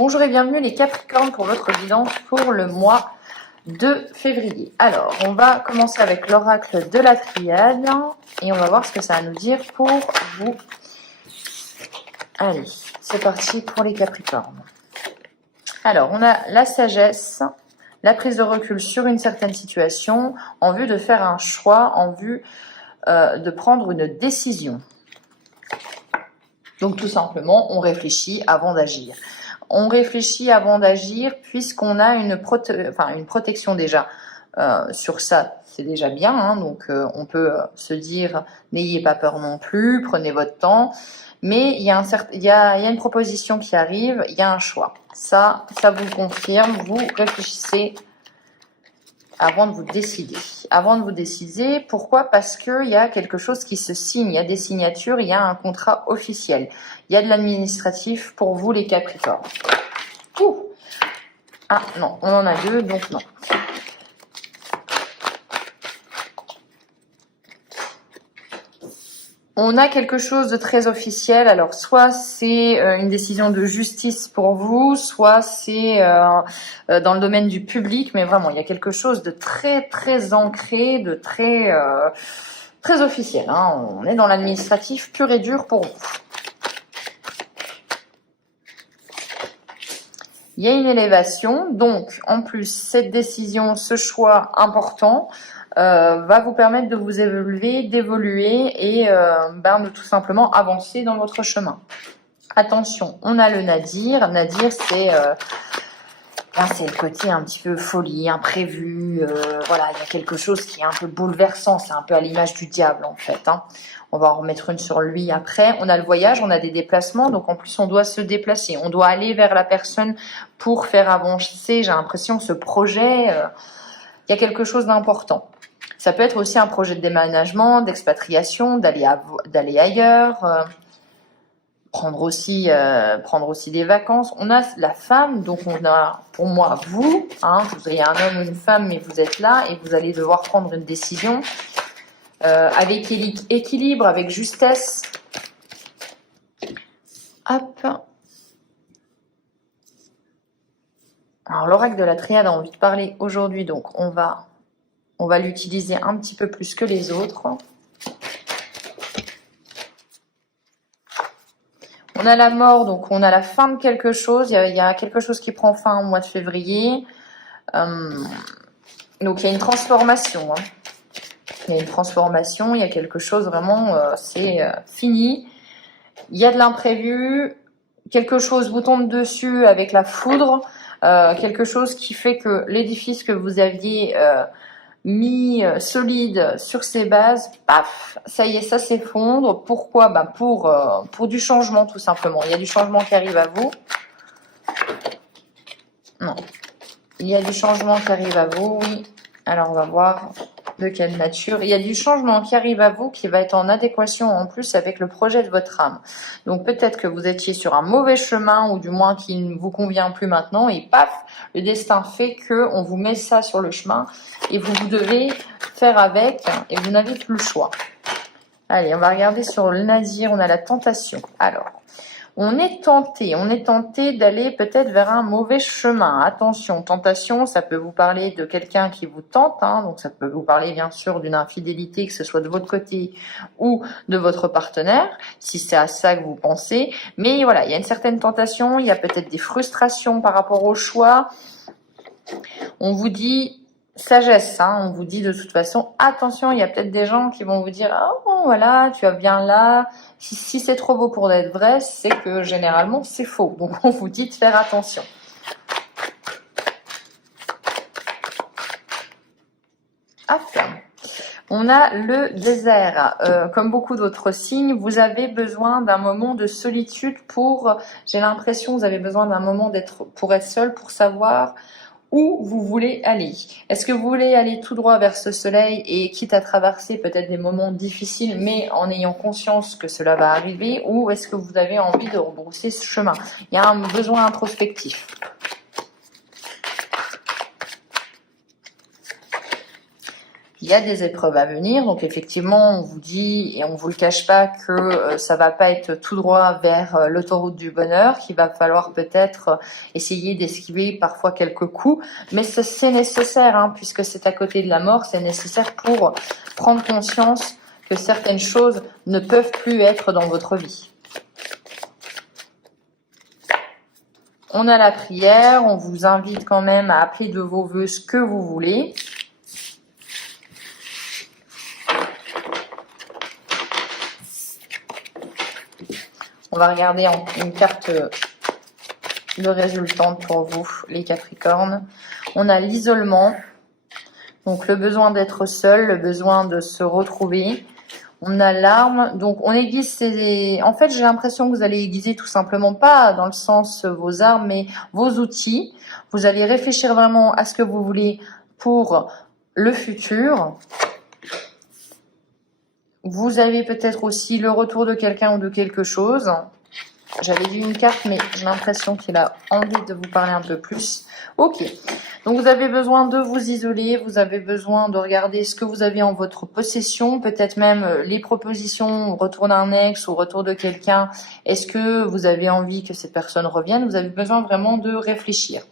Bonjour et bienvenue les Capricornes pour votre guidance pour le mois de février. Alors, on va commencer avec l'oracle de la triade et on va voir ce que ça va nous dire pour vous. Allez, c'est parti pour les Capricornes. Alors, on a la sagesse, la prise de recul sur une certaine situation en vue de faire un choix, en vue de prendre une décision. Donc, tout simplement, on réfléchit avant d'agir. On réfléchit avant d'agir puisqu'on a une protection déjà sur ça, c'est déjà bien. Hein, donc on peut se dire n'ayez pas peur non plus, prenez votre temps. Mais il y a une proposition qui arrive, il y a un choix. Ça vous confirme, vous réfléchissez avant de vous décider. Avant de vous décider, pourquoi? Parce qu'il y a quelque chose qui se signe, il y a des signatures, il y a un contrat officiel. Il y a de l'administratif pour vous les Capricornes. Ouh. Ah non, on en a deux, donc non. On a quelque chose de très officiel, alors soit c'est une décision de justice pour vous, soit c'est dans le domaine du public, mais vraiment il y a quelque chose de très très ancré, de très très officiel. Hein. On est dans l'administratif pur et dur pour vous. Il y a une élévation, donc en plus cette décision, ce choix important va vous permettre de vous élever, d'évoluer et de tout simplement avancer dans votre chemin. Attention, on a le nadir. Nadir, c'est le côté un petit peu folie, imprévu. Voilà, il y a quelque chose qui est un peu bouleversant. C'est un peu à l'image du diable en fait. Hein. On va en remettre une sur lui après. On a le voyage, on a des déplacements. Donc en plus, on doit se déplacer. On doit aller vers la personne pour faire avancer. J'ai l'impression ce projet, il y a quelque chose d'important. Ça peut être aussi un projet de déménagement, d'expatriation, d'aller ailleurs. Prendre aussi des vacances. On a la femme, donc on a pour moi vous, hein, vous avez un homme ou une femme, mais vous êtes là et vous allez devoir prendre une décision avec équilibre, avec justesse. Hop. Alors l'oracle de la triade a envie de parler aujourd'hui, donc on va l'utiliser un petit peu plus que les autres. On a la mort, donc on a la fin de quelque chose. Il y a quelque chose qui prend fin au mois de février. Donc il y a une transformation. Hein. Il y a une transformation, il y a quelque chose vraiment, c'est fini. Il y a de l'imprévu. Quelque chose vous tombe dessus avec la foudre. Quelque chose qui fait que l'édifice que vous aviez mis solide sur ses bases, paf, ça y est, ça s'effondre. Pourquoi? Pour du changement tout simplement. Il y a du changement qui arrive à vous. Non. Il y a du changement qui arrive à vous, oui. Alors on va voir de quelle nature. Il y a du changement qui arrive à vous qui va être en adéquation en plus avec le projet de votre âme. Donc peut-être que vous étiez sur un mauvais chemin ou du moins qui ne vous convient plus maintenant et paf, le destin fait que on vous met ça sur le chemin et vous devez faire avec et vous n'avez plus le choix. Allez, on va regarder sur le nadir, on a la tentation. Alors, on est tenté d'aller peut-être vers un mauvais chemin. Attention, tentation, ça peut vous parler de quelqu'un qui vous tente, hein, donc ça peut vous parler bien sûr d'une infidélité, que ce soit de votre côté ou de votre partenaire, si c'est à ça que vous pensez. Mais voilà, il y a une certaine tentation, il y a peut-être des frustrations par rapport au choix. On vous dit sagesse, hein, on vous dit de toute façon, attention, il y a peut-être des gens qui vont vous dire, oh bon, voilà, tu vas bien là, si c'est trop beau pour être vrai, c'est que généralement c'est faux, donc on vous dit de faire attention. Hop. On a le désert. Comme beaucoup d'autres signes, vous avez besoin d'un moment de solitude j'ai l'impression, vous avez besoin d'un moment pour être seul, pour savoir où vous voulez aller. Est-ce que vous voulez aller tout droit vers ce soleil et quitte à traverser peut-être des moments difficiles, mais en ayant conscience que cela va arriver, ou est-ce que vous avez envie de rebrousser ce chemin? Il y a un besoin introspectif. Il y a des épreuves à venir, donc effectivement, on vous dit et on vous le cache pas que ça va pas être tout droit vers l'autoroute du bonheur, qu'il va falloir peut-être essayer d'esquiver parfois quelques coups, mais c'est nécessaire, hein, puisque c'est à côté de la mort, c'est nécessaire pour prendre conscience que certaines choses ne peuvent plus être dans votre vie. On a la prière, on vous invite quand même à appeler de vos voeux ce que vous voulez. On va regarder une carte de résultante pour vous, les Capricornes. On a l'isolement, donc le besoin d'être seul, le besoin de se retrouver. On a l'arme, donc on aiguise ses... En fait, j'ai l'impression que vous allez aiguiser tout simplement, pas dans le sens vos armes, mais vos outils. Vous allez réfléchir vraiment à ce que vous voulez pour le futur. Vous avez peut-être aussi le retour de quelqu'un ou de quelque chose. J'avais vu une carte, mais j'ai l'impression qu'il a envie de vous parler un peu plus. Ok, donc vous avez besoin de vous isoler, vous avez besoin de regarder ce que vous avez en votre possession, peut-être même les propositions, retour d'un ex ou retour de quelqu'un. Est-ce que vous avez envie que cette personne revienne? Vous avez besoin vraiment de réfléchir.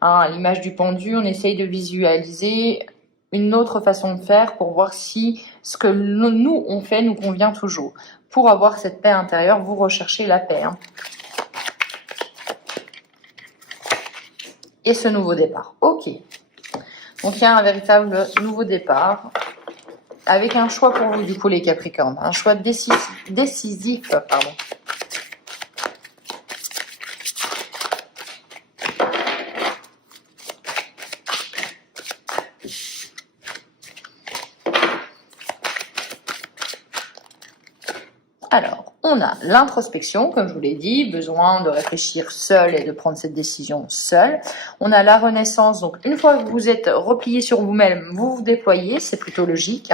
Hein, à l'image du pendu, on essaye de visualiser une autre façon de faire pour voir si ce que nous on fait nous convient toujours. Pour avoir cette paix intérieure, vous recherchez la paix. Hein. Et ce nouveau départ. Ok. Donc il y a un véritable nouveau départ. Avec un choix pour vous, du coup, les Capricornes. Un choix décisif, pardon. Alors, on a l'introspection, comme je vous l'ai dit, besoin de réfléchir seul et de prendre cette décision seul. On a la renaissance, donc une fois que vous êtes replié sur vous-même, vous vous déployez, c'est plutôt logique.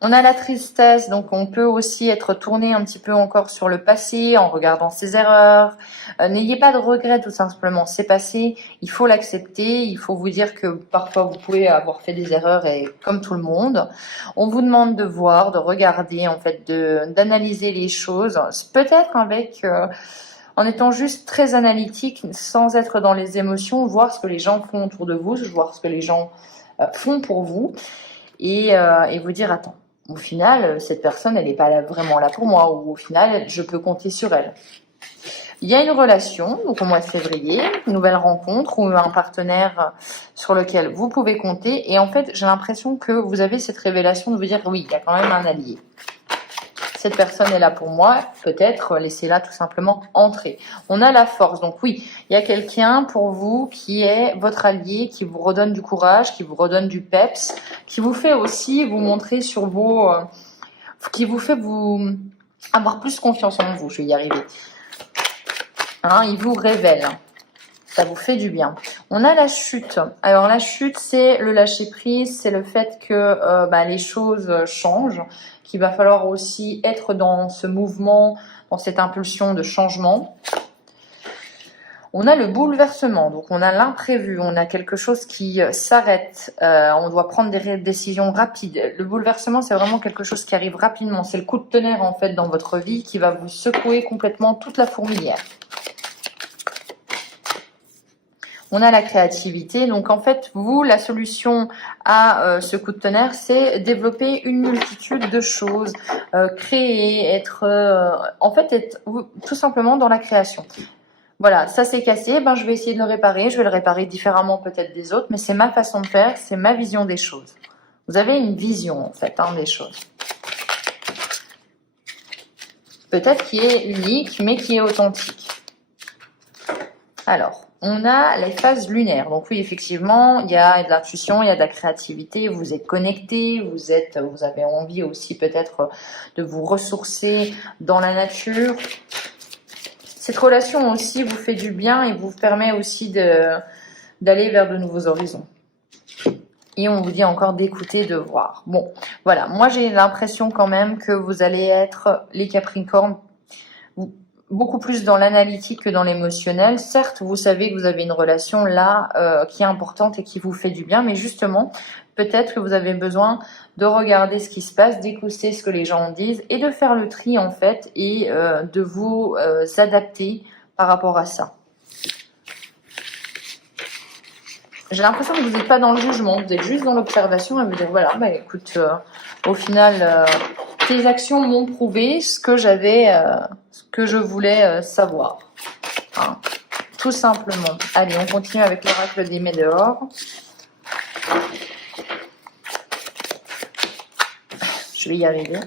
On a la tristesse, donc on peut aussi être tourné un petit peu encore sur le passé en regardant ses erreurs. N'ayez pas de regrets tout simplement, c'est passé, il faut l'accepter, il faut vous dire que parfois vous pouvez avoir fait des erreurs et comme tout le monde. On vous demande de voir, de regarder en fait, d'analyser les choses, peut-être avec... en étant juste très analytique, sans être dans les émotions, voir ce que les gens font autour de vous, voir ce que les gens font pour vous et vous dire attends. Au final, cette personne, elle n'est pas vraiment là pour moi, ou au final, je peux compter sur elle. Il y a une relation, donc au mois de février, une nouvelle rencontre ou un partenaire sur lequel vous pouvez compter. Et en fait, j'ai l'impression que vous avez cette révélation de vous dire, oui, il y a quand même un allié. Cette personne est là pour moi, peut-être laissez-la tout simplement entrer. On a la force, donc oui, il y a quelqu'un pour vous qui est votre allié, qui vous redonne du courage, qui vous redonne du peps, qui vous fait aussi vous montrer sur vos... qui vous fait vous avoir plus confiance en vous, je vais y arriver. Hein, il vous révèle, ça vous fait du bien. On a la chute. Alors la chute, c'est le lâcher prise, c'est le fait que les choses changent, qu'il va falloir aussi être dans ce mouvement, dans cette impulsion de changement. On a le bouleversement, donc on a l'imprévu, on a quelque chose qui s'arrête, on doit prendre des décisions rapides. Le bouleversement, c'est vraiment quelque chose qui arrive rapidement, c'est le coup de tonnerre en fait dans votre vie qui va vous secouer complètement toute la fourmilière. On a la créativité, donc en fait, vous, la solution à ce coup de tonnerre, c'est développer une multitude de choses, créer, être tout simplement dans la création. Voilà, ça c'est cassé, je vais essayer de le réparer, je vais le réparer différemment peut-être des autres, mais c'est ma façon de faire, c'est ma vision des choses. Vous avez une vision en fait des choses. Peut-être qui est unique, mais qui est authentique. Alors, on a les phases lunaires. Donc oui, effectivement, il y a de l'intuition, il y a de la créativité, vous êtes connecté, vous avez envie aussi peut-être de vous ressourcer dans la nature. Cette relation aussi vous fait du bien et vous permet aussi d'aller vers de nouveaux horizons. Et on vous dit encore d'écouter, de voir. Bon, voilà, moi j'ai l'impression quand même que vous allez être, les Capricornes, beaucoup plus dans l'analytique que dans l'émotionnel. Certes, vous savez que vous avez une relation là qui est importante et qui vous fait du bien, mais justement, peut-être que vous avez besoin de regarder ce qui se passe, d'écouter ce que les gens disent et de faire le tri en fait et de vous adapter par rapport à ça. J'ai l'impression que vous n'êtes pas dans le jugement, vous êtes juste dans l'observation et vous dire voilà, bah écoute, au final, tes actions m'ont prouvé ce que ce que je voulais savoir. Hein, tout simplement. Allez, on continue avec l'oracle des Médéors. Je vais y arriver.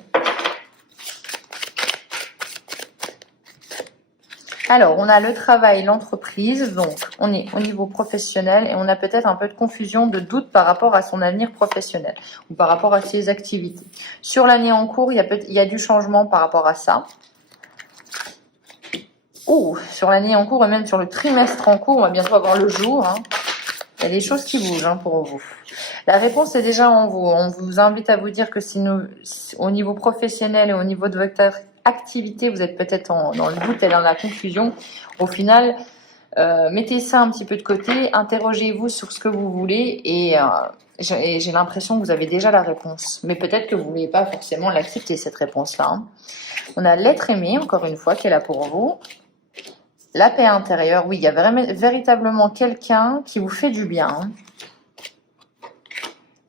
Alors, on a le travail, l'entreprise, donc on est au niveau professionnel et on a peut-être un peu de confusion, de doute par rapport à son avenir professionnel ou par rapport à ses activités. Sur l'année en cours, il y a du changement par rapport à ça. Oh, sur l'année en cours et même sur le trimestre en cours, on va bientôt avoir le jour. Hein. Il y a des choses qui bougent pour vous. La réponse est déjà en vous. On vous invite à vous dire que si au niveau professionnel et au niveau de votre activité, vous êtes peut-être dans le doute et dans la confusion, au final, mettez ça un petit peu de côté, interrogez-vous sur ce que vous voulez et j'ai l'impression que vous avez déjà la réponse. Mais peut-être que vous ne voulez pas forcément l'accepter, cette réponse-là. Hein. On a l'être aimé, encore une fois, qui est là pour vous. La paix intérieure, oui, il y a véritablement quelqu'un qui vous fait du bien. Hein.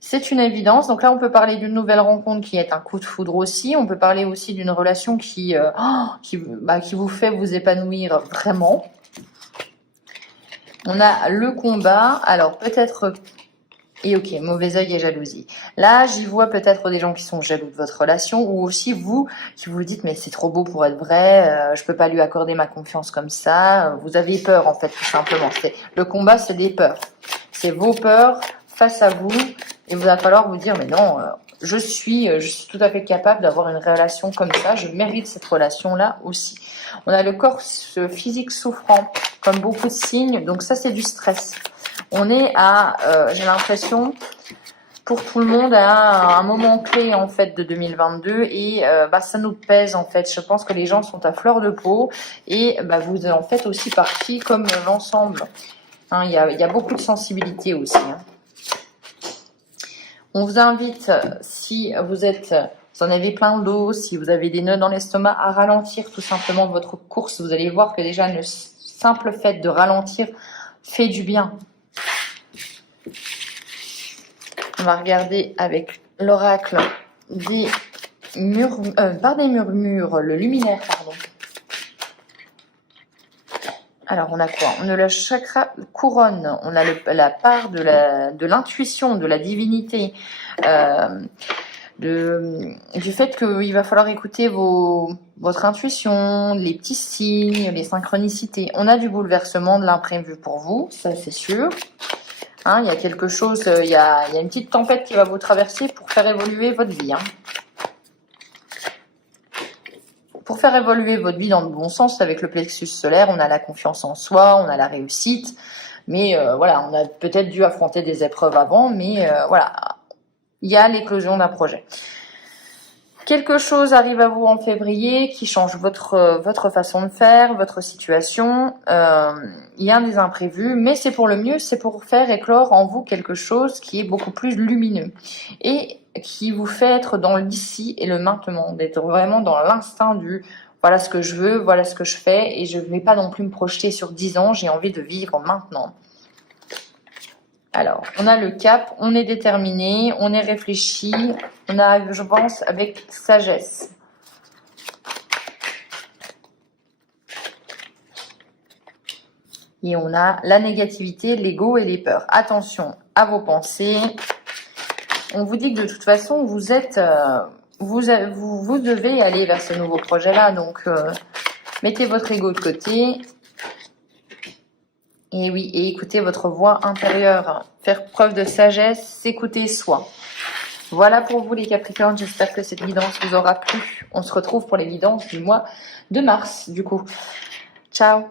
C'est une évidence. Donc là, on peut parler d'une nouvelle rencontre qui est un coup de foudre aussi. On peut parler aussi d'une relation qui vous fait vous épanouir vraiment. On a le combat. Alors, peut-être... Et ok, mauvais œil et jalousie. Là, j'y vois peut-être des gens qui sont jaloux de votre relation ou aussi vous qui vous dites mais c'est trop beau pour être vrai, je peux pas lui accorder ma confiance comme ça. Vous avez peur en fait tout simplement. Le combat, c'est des peurs. C'est vos peurs face à vous et vous va falloir vous dire mais non, je suis tout à fait capable d'avoir une relation comme ça. Je mérite cette relation-là aussi. On a le corps physique souffrant comme beaucoup de signes. Donc ça, c'est du stress. On est j'ai l'impression, pour tout le monde, à un moment clé en fait de 2022 et ça nous pèse en fait. Je pense que les gens sont à fleur de peau et vous en faites aussi partie comme l'ensemble. Hein, il y a beaucoup de sensibilité aussi. Hein. On vous invite, si vous en avez plein le dos, si vous avez des nœuds dans l'estomac, à ralentir tout simplement votre course. Vous allez voir que déjà le simple fait de ralentir fait du bien. On va regarder avec l'oracle des murmures, le luminaire, pardon. Alors, on a quoi? On a le chakra couronne, on a la part de l'intuition, de la divinité, du fait qu'il va falloir écouter votre intuition, les petits signes, les synchronicités. On a du bouleversement, de l'imprévu pour vous, ça c'est sûr. Hein, il y a quelque chose, il y a une petite tempête qui va vous traverser pour faire évoluer votre vie. Hein. Pour faire évoluer votre vie dans le bon sens, avec le plexus solaire, on a la confiance en soi, on a la réussite. Mais voilà, on a peut-être dû affronter des épreuves avant, mais voilà, il y a l'éclosion d'un projet. Quelque chose arrive à vous en février qui change votre façon de faire, votre situation. Il y a des imprévus, mais c'est pour le mieux, c'est pour faire éclore en vous quelque chose qui est beaucoup plus lumineux et qui vous fait être dans l'ici et le maintenant, d'être vraiment dans l'instinct du voilà ce que je veux, voilà ce que je fais et je ne vais pas non plus me projeter sur 10 ans, j'ai envie de vivre maintenant. Alors, on a le cap, on est déterminé, on est réfléchi, on arrive, je pense, avec sagesse. Et on a la négativité, l'ego et les peurs. Attention à vos pensées. On vous dit que de toute façon, vous devez aller vers ce nouveau projet-là. Donc, mettez votre ego de côté. Et oui, et écoutez votre voix intérieure. Faire preuve de sagesse, s'écouter soi. Voilà pour vous les Capricornes, j'espère que cette guidance vous aura plu. On se retrouve pour les guidances du mois de mars, du coup. Ciao!